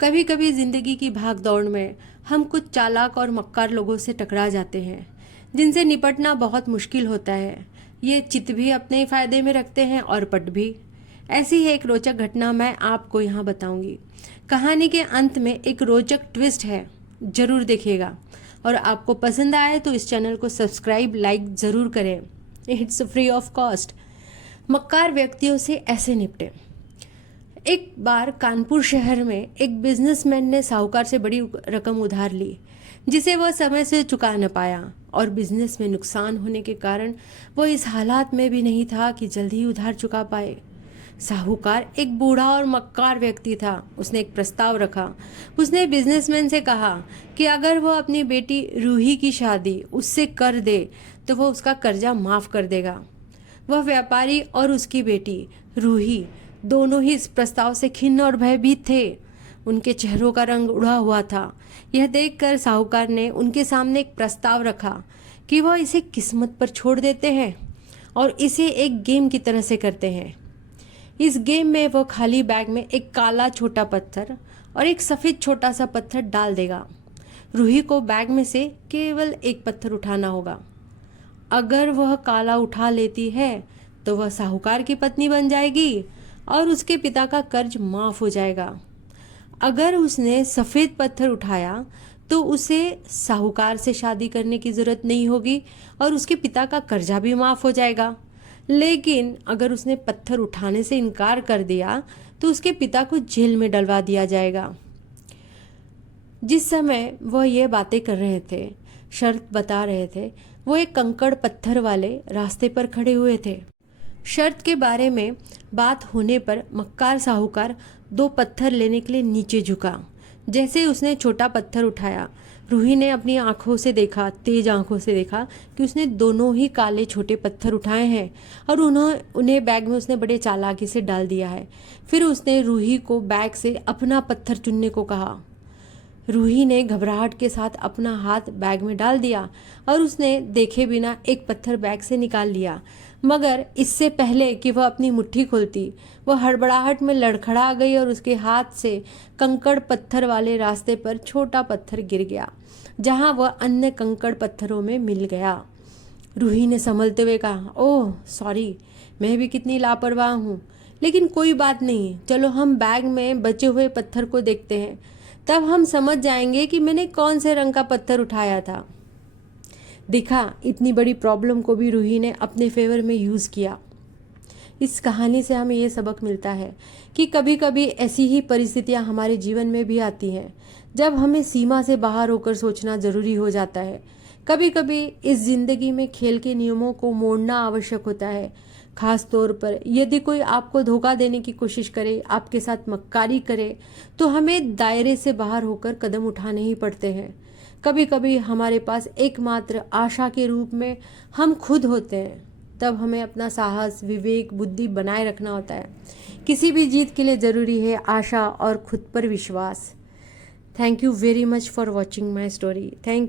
कभी कभी ज़िंदगी की भाग दौड़ में हम कुछ चालाक और मक्कार लोगों से टकरा जाते हैं जिनसे निपटना बहुत मुश्किल होता है। ये चित भी अपने फ़ायदे में रखते हैं और पट भी। ऐसी ही एक रोचक घटना मैं आपको यहाँ बताऊंगी। कहानी के अंत में एक रोचक ट्विस्ट है, ज़रूर देखिएगा। और आपको पसंद आए तो इस चैनल को सब्सक्राइब लाइक ज़रूर करें। It's free of cost. मक्कार व्यक्तियों से ऐसे निपटे। एक बार कानपुर शहर में एक बिजनेसमैन ने साहूकार से बड़ी रकम उधार ली जिसे वह समय से चुका न पाया, और बिजनेस में नुकसान होने के कारण वह इस हालात में भी नहीं था कि जल्दी ही उधार चुका पाए। साहूकार एक बूढ़ा और मक्कार व्यक्ति था। उसने एक प्रस्ताव रखा। उसने बिजनेसमैन से कहा कि अगर वह अपनी बेटी रूही की शादी उससे कर दे तो वह उसका कर्जा माफ़ कर देगा। वह व्यापारी और उसकी बेटी रूही दोनों ही इस प्रस्ताव से खिन्न और भयभीत थे। उनके चेहरों का रंग उड़ा हुआ था। यह देखकर साहूकार ने उनके सामने एक प्रस्ताव रखा कि वह इसे किस्मत पर छोड़ देते हैं और इसे एक गेम की तरह से करते हैं। इस गेम में वह खाली बैग में एक काला छोटा पत्थर और एक सफ़ेद छोटा सा पत्थर डाल देगा। रूही को बैग में से केवल एक पत्थर उठाना होगा। अगर वह काला उठा लेती है तो वह साहूकार की पत्नी बन जाएगी और उसके पिता का कर्ज माफ हो जाएगा। अगर उसने सफ़ेद पत्थर उठाया तो उसे साहूकार से शादी करने की ज़रूरत नहीं होगी और उसके पिता का कर्जा भी माफ़ हो जाएगा। लेकिन अगर उसने पत्थर उठाने से इनकार कर दिया तो उसके पिता को जेल में डलवा दिया जाएगा। जिस समय वह ये बातें कर रहे थे, शर्त बता रहे थे, वो एक कंकड़ पत्थर वाले रास्ते पर खड़े हुए थे। शर्त के बारे में बात होने पर मक्कार साहूकार 2 पत्थर लेने के लिए नीचे झुका। जैसे उसने छोटा पत्थर उठाया, रूही ने अपनी आंखों से देखा, तेज आंखों से देखा कि उसने दोनों ही काले छोटे पत्थर उठाए हैं और उन्हें बैग में उसने बड़े चालाकी से डाल दिया है। फिर उसने रूही को बैग से अपना पत्थर चुनने को कहा। रूही ने घबराहट के साथ अपना हाथ बैग में डाल दिया और उसने देखे बिना एक पत्थर बैग से निकाल लिया। मगर इससे पहले कि वह अपनी मुट्ठी खोलती, वह हड़बड़ाहट में लड़खड़ा गई और उसके हाथ से कंकड़ पत्थर वाले रास्ते पर छोटा पत्थर गिर गया, जहां वह अन्य कंकड़ पत्थरों में मिल गया। रूही ने संभलते हुए कहा, ओह सॉरी, मैं भी कितनी लापरवाह हूँ, लेकिन कोई बात नहीं, चलो हम बैग में बचे हुए पत्थर को देखते हैं, तब हम समझ जाएंगे कि मैंने कौन से रंग का पत्थर उठाया था। देखा, इतनी बड़ी प्रॉब्लम को भी रूही ने अपने फेवर में यूज़ किया। इस कहानी से हमें ये सबक मिलता है कि कभी कभी ऐसी ही परिस्थितियाँ हमारे जीवन में भी आती हैं जब हमें सीमा से बाहर होकर सोचना ज़रूरी हो जाता है। कभी कभी इस ज़िंदगी में खेल के नियमों को मोड़ना आवश्यक होता है। खास तौर पर यदि कोई आपको धोखा देने की कोशिश करे, आपके साथ मक्कारी करे, तो हमें दायरे से बाहर होकर कदम उठाने ही पड़ते हैं। कभी कभी हमारे पास एकमात्र आशा के रूप में हम खुद होते हैं। तब हमें अपना साहस, विवेक, बुद्धि बनाए रखना होता है। किसी भी जीत के लिए ज़रूरी है आशा और खुद पर विश्वास। Thank you very much for watching my story. Thank you.